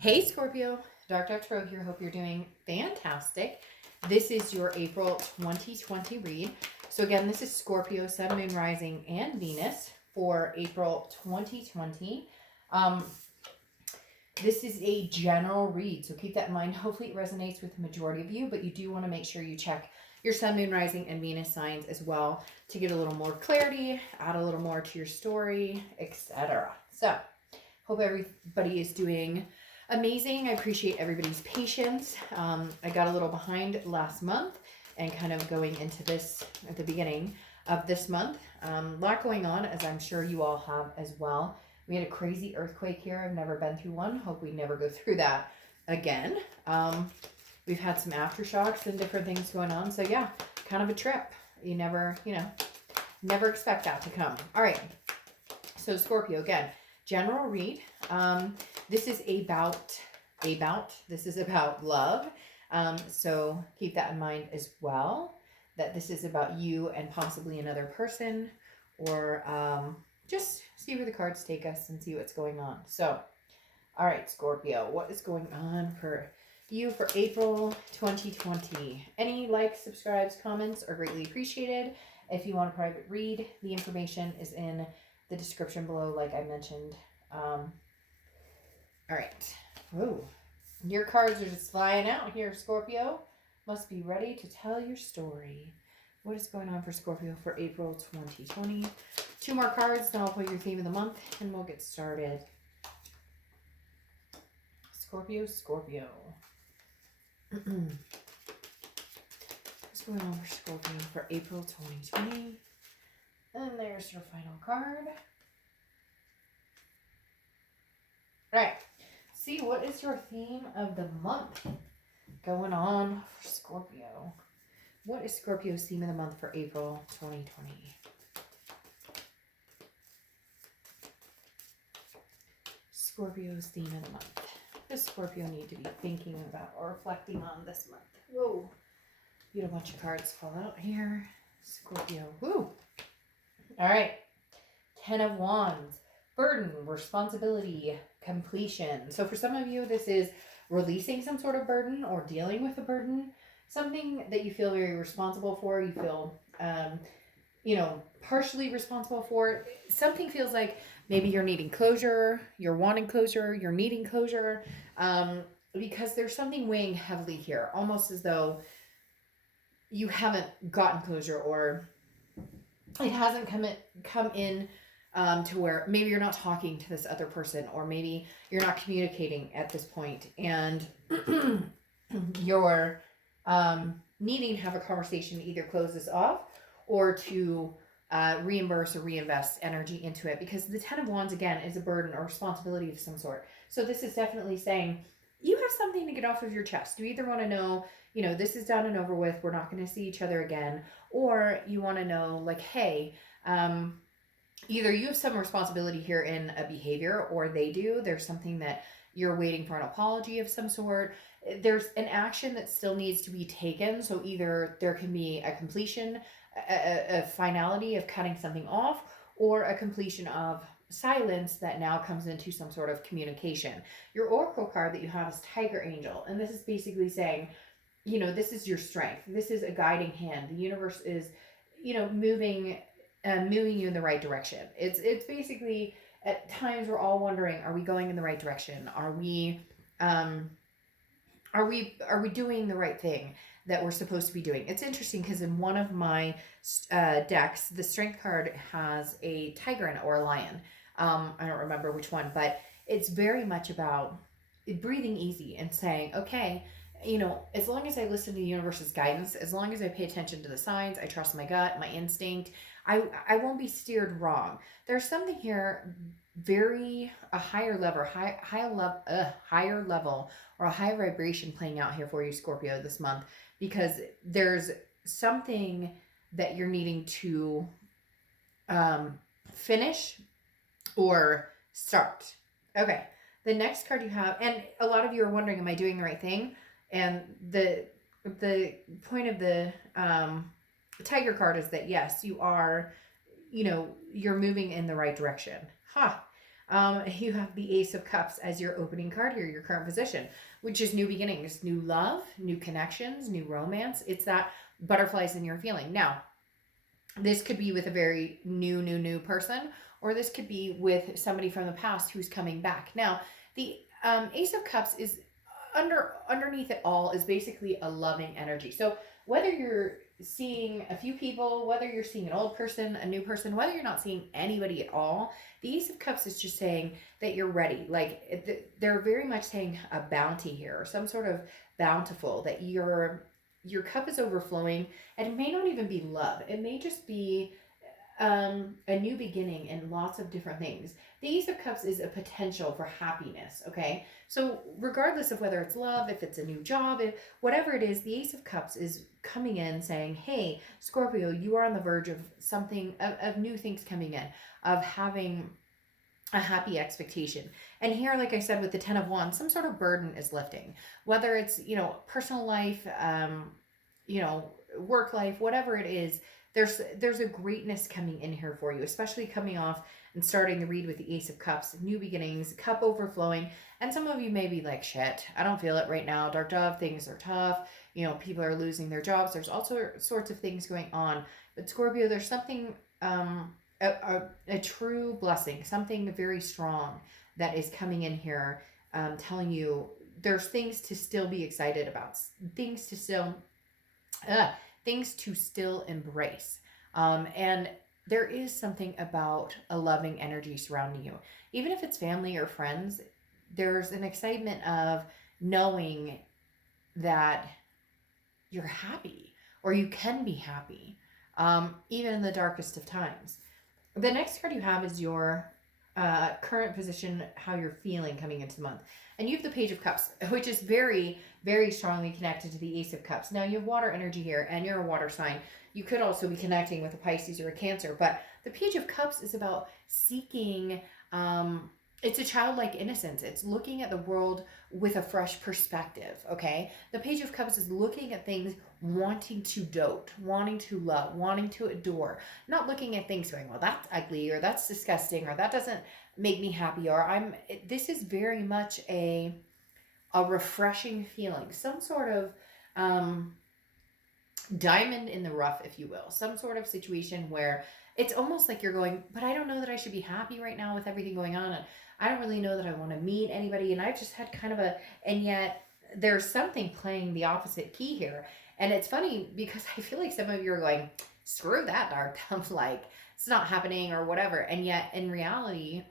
Hey Scorpio, Dark Dove Tarot here. Hope you're doing fantastic. This is your April 2020 read. So again, this is Scorpio, Sun, Moon, Rising, and Venus for April 2020. This is a general read, so keep that in mind. Hopefully it resonates with the majority of you, but you do want to make sure you check your Sun, Moon, Rising, and Venus signs as well to get a little more clarity, add a little more to your story, etc. So, hope everybody is doing amazing. I appreciate everybody's patience. I got a little behind last month and kind of going into this at the beginning of this month. A lot going on, as I'm sure you all have as well. We had a crazy earthquake here. I've never been through one. Hope we never go through that again. We've had some aftershocks and different things going on. So yeah, kind of a trip. You never expect that to come. All right. So Scorpio, again, general read. This is this is about love. So keep that in mind as well, that this is about you and possibly another person, or just see where the cards take us and see what's going on. So, all right, Scorpio, what is going on for you for April 2020? Any likes, subscribes, comments are greatly appreciated. If you want a private read, the information is in the description below, like I mentioned. All right. Whoa. Your cards are just flying out here, Scorpio. Must be ready to tell your story. What is going on for Scorpio for April 2020? 2 more cards, then I'll pull your theme of the month, and we'll get started. Scorpio. What's going on for Scorpio for April 2020? And there's your final card. All right. See, what is your theme of the month going on for Scorpio? What is Scorpio's theme of the month for April 2020? Scorpio's theme of the month. What does Scorpio need to be thinking about or reflecting on this month? Whoa. You had a bunch of cards fall out here. Scorpio. Woo. All right. 10 of Wands. Burden, responsibility, completion. So for some of you, this is releasing some sort of burden or dealing with a burden. Something that you feel very responsible for. You feel, partially responsible for. Something feels like maybe you're needing closure, you're wanting closure, you're needing closure. Because there's something weighing heavily here. Almost as though you haven't gotten closure, or it hasn't come in to where maybe you're not talking to this other person, or maybe you're not communicating at this point, and you're needing to have a conversation to either close this off or to reimburse or reinvest energy into it, because the 10 of Wands, again, is a burden or responsibility of some sort. So this is definitely saying you have something to get off of your chest. You either want to know, this is done and over with, we're not going to see each other again, or you want to know, like, hey, either you have some responsibility here in a behavior, or they do. There's something that you're waiting for, an apology of some sort. There's an action that still needs to be taken. So either there can be a completion, a finality of cutting something off, or a completion of silence that now comes into some sort of communication. Your oracle card that you have is Tiger Angel. And this is basically saying, this is your strength. This is a guiding hand. The universe is, moving you in the right direction. It's basically, at times we're all wondering, are we going in the right direction? Are we doing the right thing that we're supposed to be doing? It's interesting because in one of my decks, the strength card has a tiger in it, or a lion. I don't remember which one, but it's very much about breathing easy and saying, okay, as long as I listen to the universe's guidance, as long as I pay attention to the signs, I trust my gut, my instinct, I won't be steered wrong. There's something here, a higher level, higher level, or a higher vibration playing out here for you, Scorpio, this month, because there's something that you're needing to finish or start. Okay, the next card you have, and a lot of you are wondering, am I doing the right thing? And the point of the Tiger card is that yes, you are, you're moving in the right direction. You have the Ace of Cups as your opening card here, your current position, which is new beginnings, new love, new connections, new romance. It's that butterflies in your feeling. Now, this could be with a very new person, or this could be with somebody from the past who's coming back. Now, the Ace of Cups is underneath it all is basically a loving energy. So whether you're seeing a few people, whether you're seeing an old person, a new person, whether you're not seeing anybody at all, the Ace of Cups is just saying that you're ready. Like they're very much saying a bounty here, or some sort of bountiful, that your cup is overflowing, and it may not even be love. It may just be a new beginning in lots of different things. The Ace of Cups is a potential for happiness, okay? So regardless of whether it's love, if it's a new job, if, whatever it is, the Ace of Cups is coming in saying, hey, Scorpio, you are on the verge of something, of new things coming in, of having a happy expectation. And here, like I said, with the 10 of Wands, some sort of burden is lifting, whether it's, personal life, work life, whatever it is. There's a greatness coming in here for you, especially coming off and starting the read with the Ace of Cups, new beginnings, cup overflowing. And some of you may be like, shit, I don't feel it right now. Dark Dove, things are tough. People are losing their jobs. There's all sorts of things going on. But Scorpio, there's something, a true blessing, something very strong that is coming in here, telling you there's things to still be excited about, things to still embrace. And there is something about a loving energy surrounding you. Even if it's family or friends, there's an excitement of knowing that you're happy, or you can be happy, even in the darkest of times. The next card you have is your current position, how you're feeling coming into the month. And you have the Page of Cups, which is very, very strongly connected to the Ace of Cups. Now, you have water energy here, and you're a water sign. You could also be connecting with a Pisces or a Cancer, but the Page of Cups is about seeking, it's a childlike innocence. It's looking at the world with a fresh perspective, okay? The Page of Cups is looking at things, wanting to dote, wanting to love, wanting to adore, not looking at things going, well, that's ugly, or that's disgusting, or that doesn't make me happy, or this is very much a refreshing feeling, some sort of diamond in the rough, if you will, some sort of situation where it's almost like you're going, but I don't know that I should be happy right now with everything going on, and I don't really know that I want to meet anybody, and I've just had kind of and yet there's something playing the opposite key here. And it's funny because I feel like some of you are going, screw that, dark. I'm like, it's not happening or whatever. And yet in reality,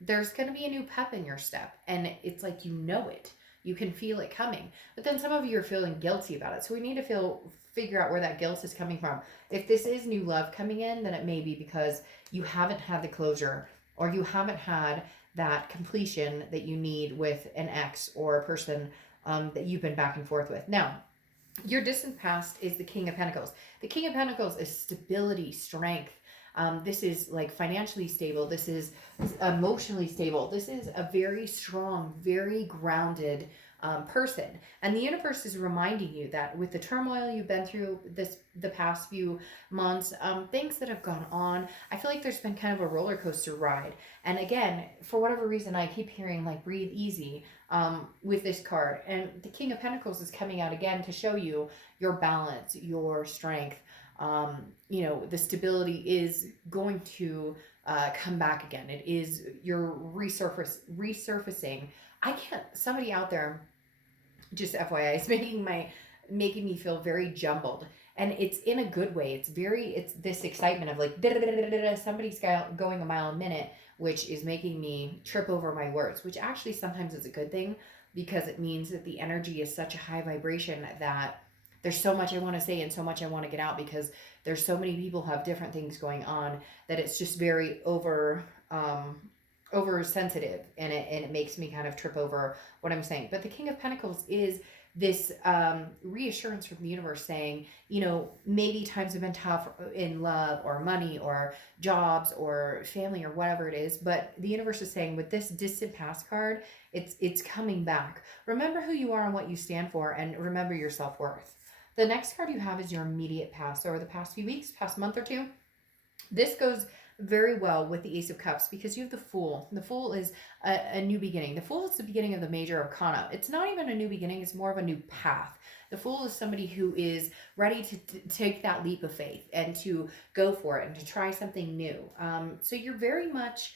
there's going to be a new pep in your step, and it's like, it. You can feel it coming. But then some of you are feeling guilty about it. So we need to figure out where that guilt is coming from. If this is new love coming in, then it may be because you haven't had the closure, or you haven't had that completion that you need with an ex or a person that you've been back and forth with. Now, your distant past is the King of Pentacles. The King of Pentacles is stability, strength. This is like financially stable. This is emotionally stable. This is a very strong, very grounded person. And the universe is reminding you that with the turmoil you've been through the past few months, things that have gone on, I feel like there's been kind of a roller coaster ride. And again, for whatever reason, I keep hearing like breathe easy with this card. And the King of Pentacles is coming out again to show you your balance, your strength. The stability is going to come back again. It is your resurfacing. Somebody out there, just FYI, is making me feel very jumbled, and it's in a good way. It's this excitement of like somebody's going a mile a minute, which is making me trip over my words, which actually sometimes is a good thing, because it means that the energy is such a high vibration that there's so much I want to say and so much I want to get out, because there's so many people who have different things going on that it's just very oversensitive, and it makes me kind of trip over what I'm saying. But the King of Pentacles is this reassurance from the universe saying, maybe times have been tough in love or money or jobs or family or whatever it is, but the universe is saying with this distant past card, it's coming back. Remember who you are and what you stand for, and remember your self-worth. The next card you have is your immediate past, or the past few weeks, past month or two. This goes very well with the Ace of Cups because you have the Fool. The Fool is a new beginning. The Fool is the beginning of the major arcana. It's not even a new beginning, it's more of a new path. The Fool is somebody who is ready to take that leap of faith and to go for it and to try something new. So you're very much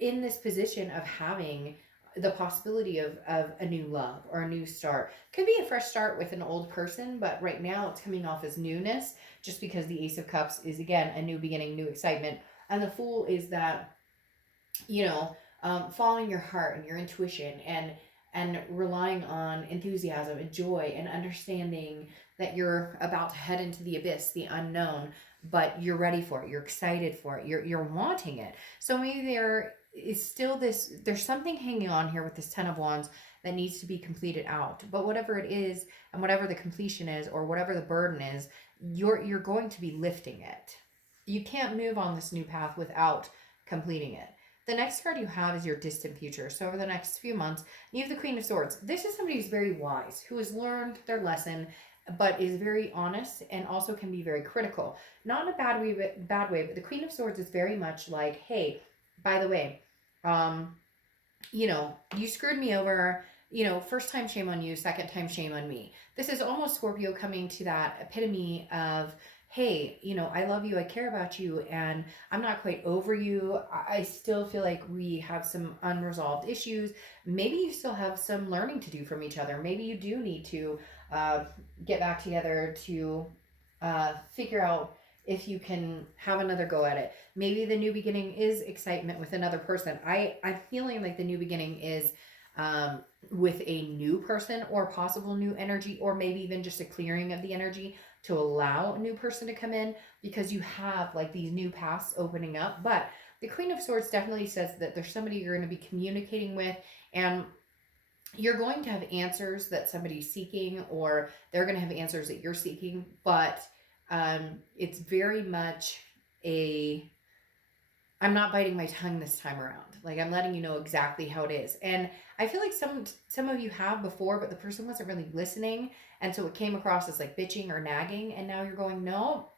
in this position of having the possibility of a new love or a new start. Could be a fresh start with an old person, but right now it's coming off as newness just because the Ace of Cups is, again, a new beginning, new excitement. And the Fool is that, you know, following your heart and your intuition and relying on enthusiasm and joy and understanding that you're about to head into the abyss, the unknown, but you're ready for it. You're excited for it. You're wanting it. So maybe there is still this, there's something hanging on here with this 10 of Wands that needs to be completed out. But whatever it is and whatever the completion is or whatever the burden is, you're going to be lifting it. You can't move on this new path without completing it. The next card you have is your distant future. So over the next few months, you have the Queen of Swords. This is somebody who's very wise, who has learned their lesson, but is very honest and also can be very critical. Not in a bad way, but the Queen of Swords is very much like, hey, by the way, you know, you screwed me over. You know, first time, shame on you. Second time, shame on me. This is almost Scorpio coming to that epitome of, hey, you know, I love you, I care about you, and I'm not quite over you. I still feel like we have some unresolved issues. Maybe you still have some learning to do from each other. Maybe you do need to get back together to figure out if you can have another go at it. Maybe the new beginning is excitement with another person. I'm feeling like the new beginning is with a new person or possible new energy, or maybe even just a clearing of the energy to allow a new person to come in, because you have like these new paths opening up. But the Queen of Swords definitely says that there's somebody you're going to be communicating with, and you're going to have answers that somebody's seeking, or they're going to have answers that you're seeking. But it's very much I'm not biting my tongue this time around. Like, I'm letting you know exactly how it is. And I feel like some of you have before, but the person wasn't really listening. And so it came across as like bitching or nagging. And now you're going, no.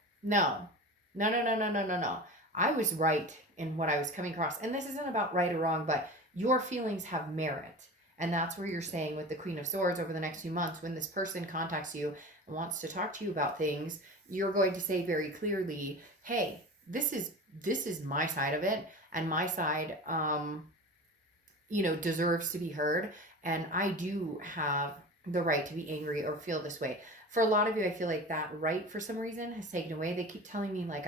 I was right in what I was coming across. And this isn't about right or wrong, but your feelings have merit. And that's where you're saying with the Queen of Swords over the next few months, when this person contacts you and wants to talk to you about things, you're going to say very clearly, hey, this is my side of it, and my side, you know, deserves to be heard, and I do have the right to be angry or feel this way. For a lot of you, I feel like that right, for some reason, has taken away. They keep telling me like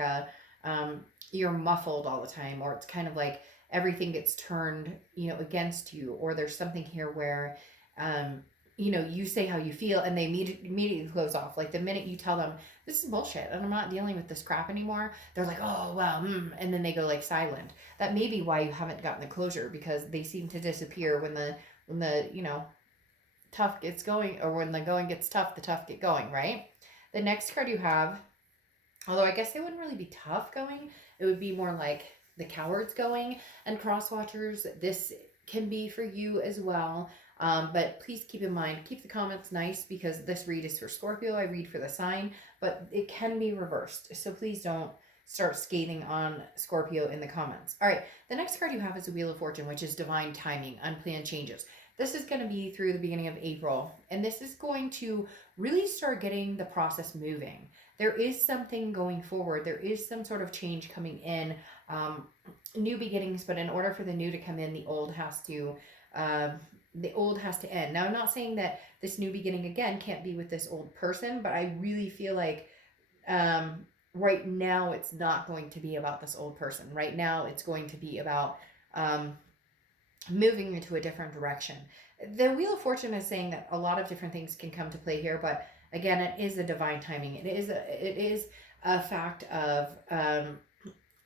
you're muffled all the time, or it's kind of like everything gets turned, you know, against you, or there's something here where you know, you say how you feel and they immediately close off. Like the minute you tell them this is bullshit and I'm not dealing with this crap anymore, they're like, oh well, and then they go like silent. That may be why you haven't gotten the closure, because they seem to disappear when the you know, tough gets going, or when the going gets tough, the tough get going, right? The next card you have, although I guess they wouldn't really be tough going, it would be more like the cowards going. And cross watchers, this can be for you as well. But please keep in mind, keep the comments nice, because this read is for Scorpio. I read for the sign, but it can be reversed. So please don't start scathing on Scorpio in the comments. All right, the next card you have is the Wheel of Fortune, which is divine timing, unplanned changes. This is going to be through the beginning of April, and this is going to really start getting the process moving. There is something going forward. There is some sort of change coming in, new beginnings, but in order for the new to come in, the old has to end. Now, I'm not saying that this new beginning again can't be with this old person, but I really feel like right now it's not going to be about this old person. Right now it's going to be about moving into a different direction. The Wheel of Fortune is saying that a lot of different things can come to play here, but again, it is a divine timing. It is a fact of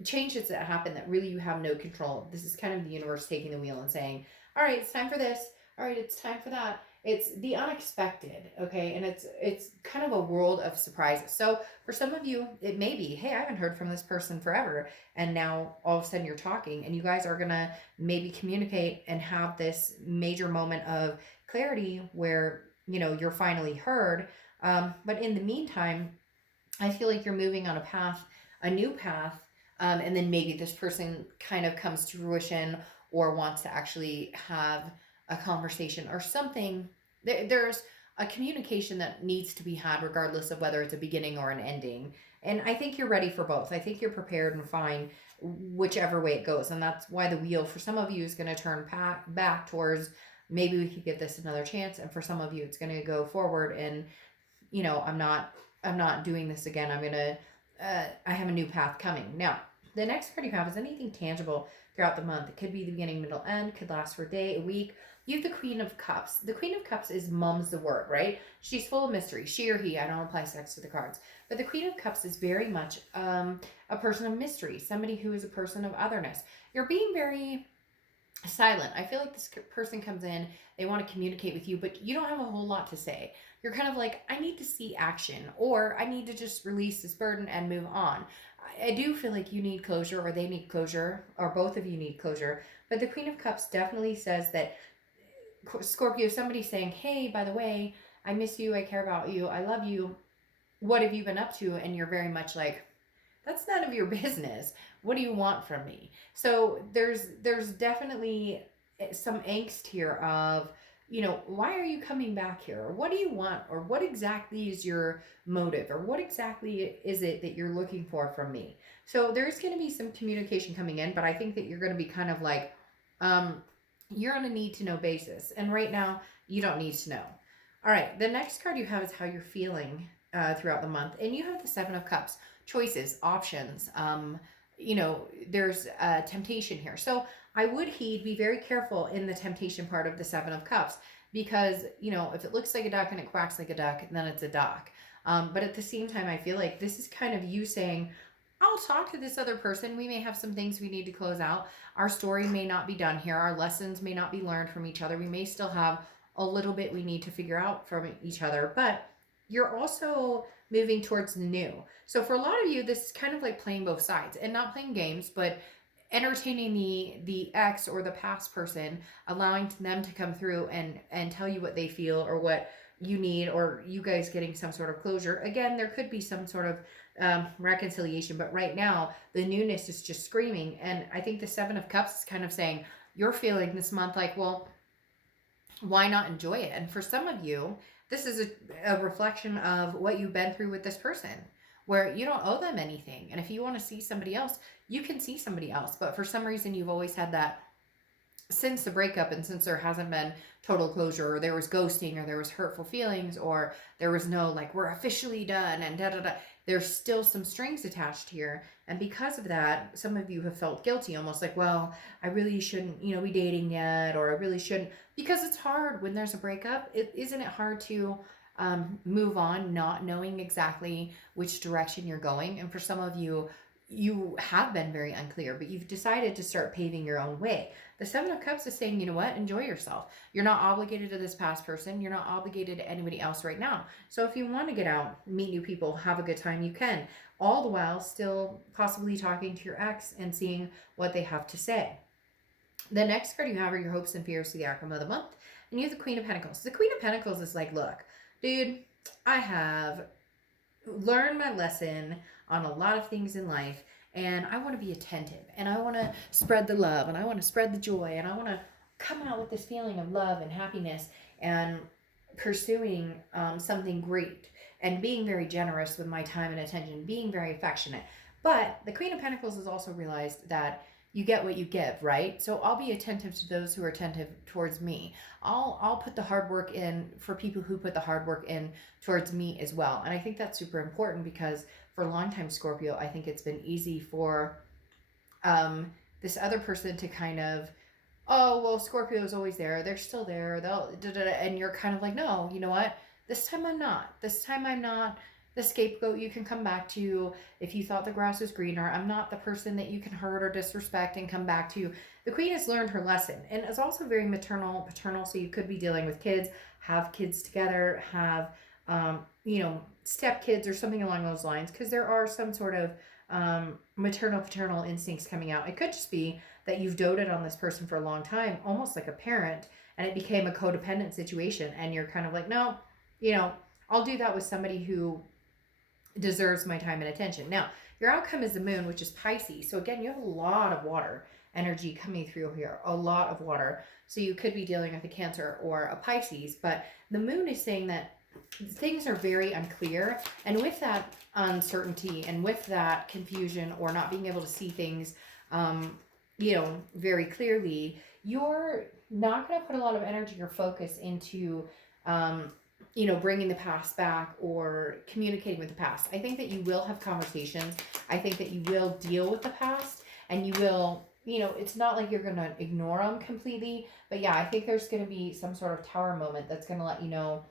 changes that happen that really you have no control. This is kind of the universe taking the wheel and saying, all right, it's time for this. All right, it's time for that. It's the unexpected, okay? And it's kind of a world of surprises. So for some of you, it may be, hey, I haven't heard from this person forever, and now all of a sudden you're talking, and you guys are gonna maybe communicate and have this major moment of clarity where, you know, you're finally heard. But in the meantime, I feel like you're moving on a path, a new path, And then maybe this person kind of comes to fruition or wants to actually have a conversation or something. There's a communication that needs to be had regardless of whether it's a beginning or an ending. And I think you're ready for both. I think you're prepared and fine whichever way it goes. And that's why the wheel for some of you is going to turn back towards maybe we could give this another chance. And for some of you, it's going to go forward and, I'm not doing this again. I have a new path coming. Now, the next card you have is anything tangible throughout the month. It could be the beginning, middle, end, could last for a day, a week. You have the Queen of Cups. The Queen of Cups is mum's the word, right? She's full of mystery. She or he, I don't apply sex to the cards. But the Queen of Cups is very much a person of mystery, somebody who is a person of otherness. You're being very silent. I feel like this person comes in, they want to communicate with you, but you don't have a whole lot to say. You're kind of like, I need to see action, or I need to just release this burden and move on. I do feel like you need closure, or they need closure, or both of you need closure. But the Queen of Cups definitely says that, Scorpio, somebody's saying, hey, by the way, I miss you, I care about you, I love you. What have you been up to? And you're very much like, that's none of your business. What do you want from me? So there's definitely some angst here of, why are you coming back here? Or what do you want? Or what exactly is your motive? Or what exactly is it that you're looking for from me? So there's going to be some communication coming in, but I think that you're going to be kind of like, you're on a need to know basis. And right now, you don't need to know. All right, the next card you have is how you're feeling throughout the month. And you have the Seven of Cups. Choices, options, there's temptation here. So I would be very careful in the temptation part of the Seven of Cups, because, if it looks like a duck and it quacks like a duck, then it's a duck. But at the same time, I feel like this is kind of you saying, I'll talk to this other person. We may have some things we need to close out. Our story may not be done here. Our lessons may not be learned from each other. We may still have a little bit we need to figure out from each other, but you're also moving towards the new. So for a lot of you, this is kind of like playing both sides, and not playing games, but entertaining the ex or the past person, allowing them to come through and tell you what they feel or what you need, or you guys getting some sort of closure. Again, there could be some sort of reconciliation, but right now the newness is just screaming. And I think the Seven of Cups is kind of saying you're feeling this month like, well, why not enjoy it? And for some of you, this is a reflection of what you've been through with this person, where you don't owe them anything. And if you want to see somebody else, you can see somebody else. But for some reason, you've always had that since the breakup, and since there hasn't been total closure, or there was ghosting, or there was hurtful feelings, or there was no like, we're officially done and da-da-da. There's still some strings attached here. And because of that, some of you have felt guilty, almost like, well, I really shouldn't, be dating yet, or I really shouldn't, because it's hard when there's a breakup. Isn't it hard to move on, not knowing exactly which direction you're going? And for some of you, you have been very unclear, but you've decided to start paving your own way. The Seven of Cups is saying, you know what? Enjoy yourself. You're not obligated to this past person. You're not obligated to anybody else right now. So if you want to get out, meet new people, have a good time, you can. All the while still possibly talking to your ex and seeing what they have to say. The next card you have are your hopes and fears to the outcome of the month. And you have the Queen of Pentacles. The Queen of Pentacles is like, look, dude, I have learned my lesson on a lot of things in life, and I want to be attentive, and I want to spread the love, and I want to spread the joy, and I want to come out with this feeling of love and happiness, and pursuing something great, and being very generous with my time and attention, being very affectionate. But the Queen of Pentacles has also realized that you get what you give, right? So I'll be attentive to those who are attentive towards me. I'll put the hard work in for people who put the hard work in towards me as well. And I think that's super important, because for a long time, Scorpio, I think it's been easy for this other person to kind of, oh, well, Scorpio is always there. They're still there. They'll, and you're kind of like, no, you know what? This time I'm not. This time I'm not the scapegoat you can come back to if you thought the grass was greener. I'm not the person that you can hurt or disrespect and come back to. The Queen has learned her lesson, and it's also very maternal, paternal. So you could be dealing with kids, have kids together, have step kids or something along those lines, because there are some sort of maternal, paternal instincts coming out. It could just be that you've doted on this person for a long time, almost like a parent, and it became a codependent situation, and you're kind of like, no, I'll do that with somebody who deserves my time and attention. Now, your outcome is the moon, which is Pisces. So again, you have a lot of water energy coming through here, a lot of water. So you could be dealing with a Cancer or a Pisces, but the moon is saying that things are very unclear. And with that uncertainty and with that confusion or not being able to see things, very clearly, you're not going to put a lot of energy or focus into, bringing the past back or communicating with the past. I think that you will have conversations. I think that you will deal with the past, and you will, it's not like you're going to ignore them completely. But yeah, I think there's going to be some sort of tower moment that's going to let you know,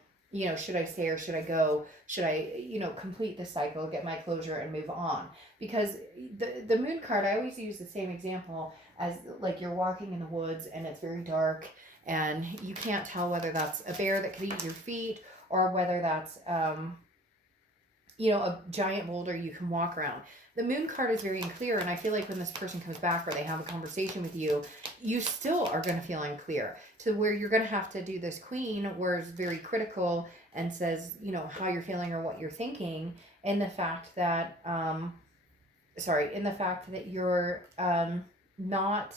should I stay or should I go? Should I, complete the cycle, get my closure and move on? Because the moon card, I always use the same example as like you're walking in the woods and it's very dark and you can't tell whether that's a bear that could eat your feet or whether that's a giant boulder you can walk around. The moon card is very unclear, and I feel like when this person comes back or they have a conversation with you, you still are going to feel unclear, to where you're going to have to do this queen where it's very critical and says, how you're feeling or what you're thinking, and the fact that you're not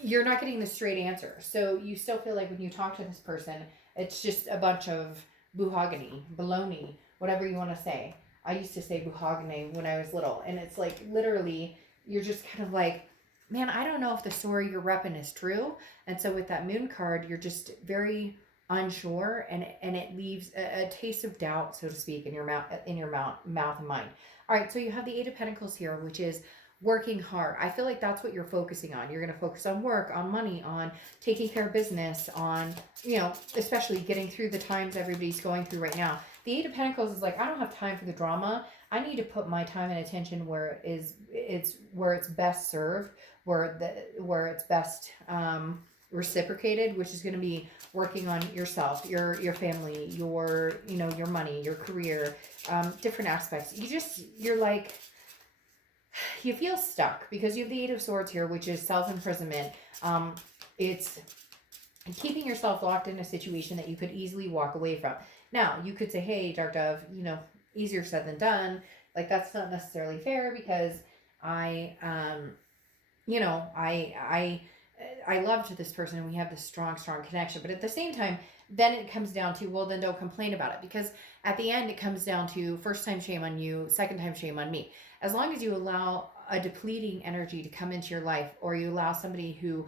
you're not getting the straight answer. So you still feel like when you talk to this person, it's just a bunch of baloney, whatever you want to say. I used to say buhogany when I was little. And it's like literally, you're just kind of like, man, I don't know if the story you're repping is true. And so with that moon card, you're just very unsure, and it leaves a taste of doubt, so to speak, in your mouth and mind. All right, so you have the Eight of Pentacles here, which is working hard. I feel like that's what you're focusing on. You're going to focus on work, on money, on taking care of business, on, especially getting through the times everybody's going through right now. The Eight of Pentacles is like, I don't have time for the drama. I need to put my time and attention where it's best served, where it's best reciprocated, which is going to be working on yourself, your family, your money, your career, different aspects. You're like, you feel stuck because you have the Eight of Swords here, which is self-imprisonment. It's keeping yourself locked in a situation that you could easily walk away from. Now, you could say, hey, Dark Dove, easier said than done. Like, that's not necessarily fair because I loved this person and we have this strong connection. But at the same time, then it comes down to, well, then don't complain about it. Because at the end, it comes down to first time shame on you, second time shame on me. As long as you allow a depleting energy to come into your life, or you allow somebody who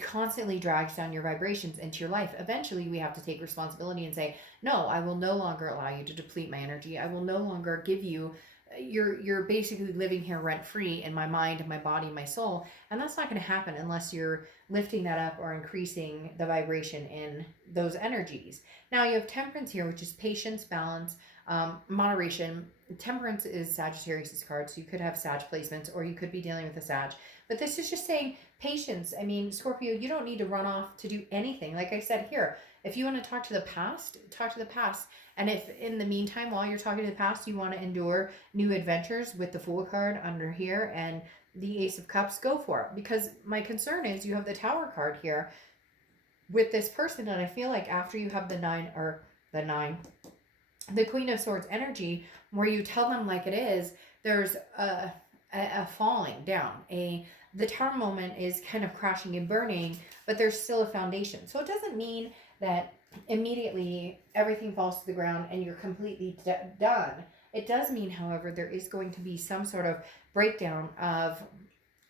constantly drags down your vibrations into your life, eventually we have to take responsibility and say, no, I will no longer allow you to deplete my energy. I will no longer give you, you're basically living here rent free in my mind and my body and my soul. And that's not going to happen unless you're lifting that up or increasing the vibration in those energies. Now you have Temperance here, which is patience, balance, moderation. Temperance is Sagittarius' card, so you could have Sag placements, or you could be dealing with a Sag. But this is just saying patience. I mean, Scorpio, you don't need to run off to do anything. Like I said here, if you want to talk to the past, talk to the past. And if in the meantime, while you're talking to the past, you want to endure new adventures with the Fool card under here and the Ace of Cups, go for it. Because my concern is you have the Tower card here with this person, and I feel like after you have the Queen of Swords energy, where you tell them like it is, there's a falling down. The Tower moment is kind of crashing and burning, but there's still a foundation. So it doesn't mean that immediately everything falls to the ground and you're completely done. It does mean, however, there is going to be some sort of breakdown of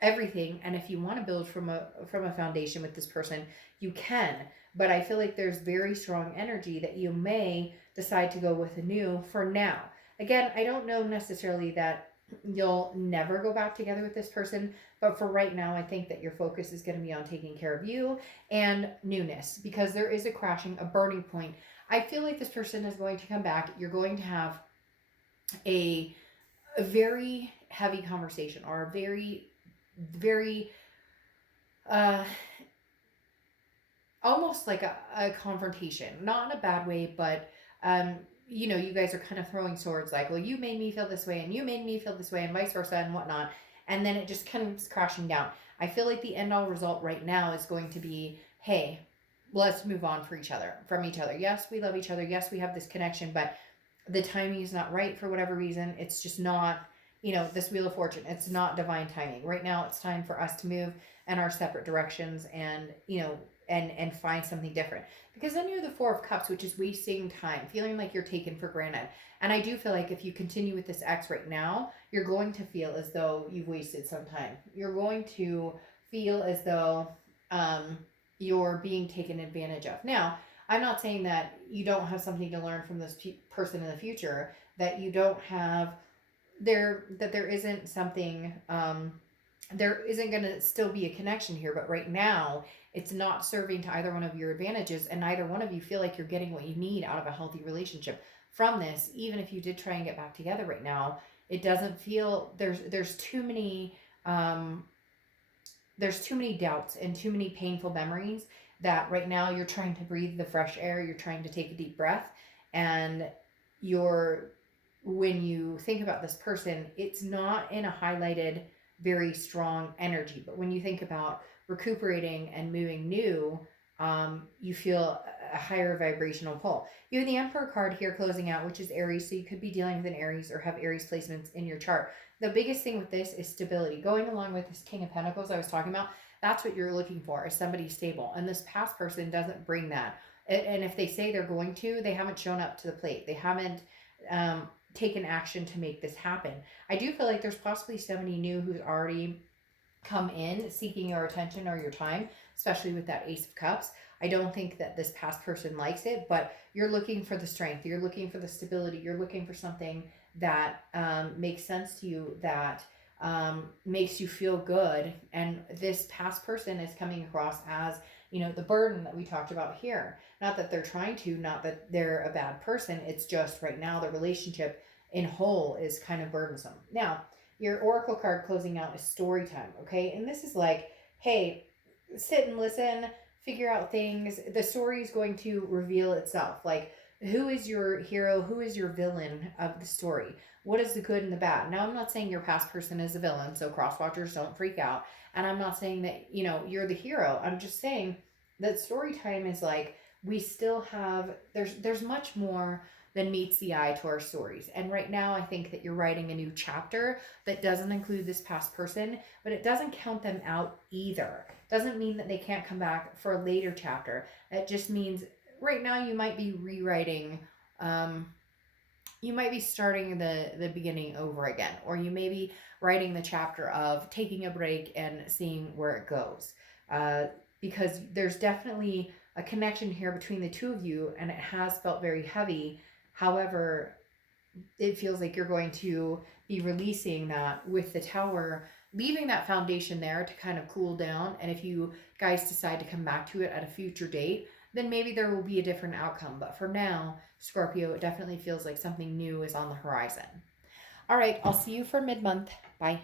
everything, and if you want to build from a foundation with this person, you can. But I feel like there's very strong energy that you may decide to go with a new for now. Again, I don't know necessarily that you'll never go back together with this person, but for right now, I think that your focus is going to be on taking care of you and newness, because there is a burning point. I feel like this person is going to come back. You're going to have a very heavy conversation, or a very, very almost like a confrontation, not in a bad way, but you guys are kind of throwing swords, like, well, you made me feel this way and you made me feel this way and vice versa and whatnot, and then it just comes crashing down. I feel like the end all result right now is going to be, hey, let's move on from each other. Yes, we love each other. Yes, we have this connection, but the timing is not right for whatever reason. It's just not, this Wheel of Fortune. It's not divine timing. Right now, it's time for us to move in our separate directions and, and find something different. Because then you're the Four of Cups, which is wasting time, feeling like you're taken for granted. And I do feel like if you continue with this ex right now, you're going to feel as though you've wasted some time. You're going to feel as though you're being taken advantage of. Now, I'm not saying that you don't have something to learn from this person in the future, that you don't have that there isn't something, there isn't going to still be a connection here, but right now it's not serving to either one of your advantages, and neither one of you feel like you're getting what you need out of a healthy relationship from this. Even if you did try and get back together right now, it doesn't feel there's too many doubts and too many painful memories, that right now you're trying to breathe the fresh air, you're trying to take a deep breath, and you're when you think about this person, it's not in a highlighted, very strong energy. But when you think about recuperating and moving new, you feel a higher vibrational pull. You have the Emperor card here closing out, which is Aries. So you could be dealing with an Aries or have Aries placements in your chart. The biggest thing with this is stability. Going along with this King of Pentacles I was talking about, that's what you're looking for, is somebody stable. And this past person doesn't bring that. And if they say they're going to, they haven't shown up to the plate. They haven't taken action to make this happen. I do feel like there's possibly somebody new who's already come in seeking your attention or your time, especially with that Ace of Cups. I don't think that this past person likes it, but you're looking for the strength, you're looking for the stability, you're looking for something that makes sense to you, that makes you feel good. And this past person is coming across as, the burden that we talked about here. Not that they're trying to, not that they're a bad person. It's just right now the relationship in whole is kind of burdensome. Now, your Oracle card closing out is story time, okay? And this is like, hey, sit and listen, figure out things. The story is going to reveal itself. Like, who is your hero? Who is your villain of the story? What is the good and the bad? Now, I'm not saying your past person is a villain, so crosswatchers, don't freak out. And I'm not saying that, you're the hero. I'm just saying that story time is like, we still have, there's much more than meets the eye to our stories. And right now, I think that you're writing a new chapter that doesn't include this past person, but it doesn't count them out either. Doesn't mean that they can't come back for a later chapter. It just means right now you might be rewriting, you might be starting the beginning over again, or you may be writing the chapter of taking a break and seeing where it goes. Because there's definitely a connection here between the two of you, and it has felt very heavy. However, it feels like you're going to be releasing that with the Tower, leaving that foundation there to kind of cool down. And if you guys decide to come back to it at a future date, then maybe there will be a different outcome. But for now, Scorpio, it definitely feels like something new is on the horizon. All right, I'll see you for mid-month. Bye.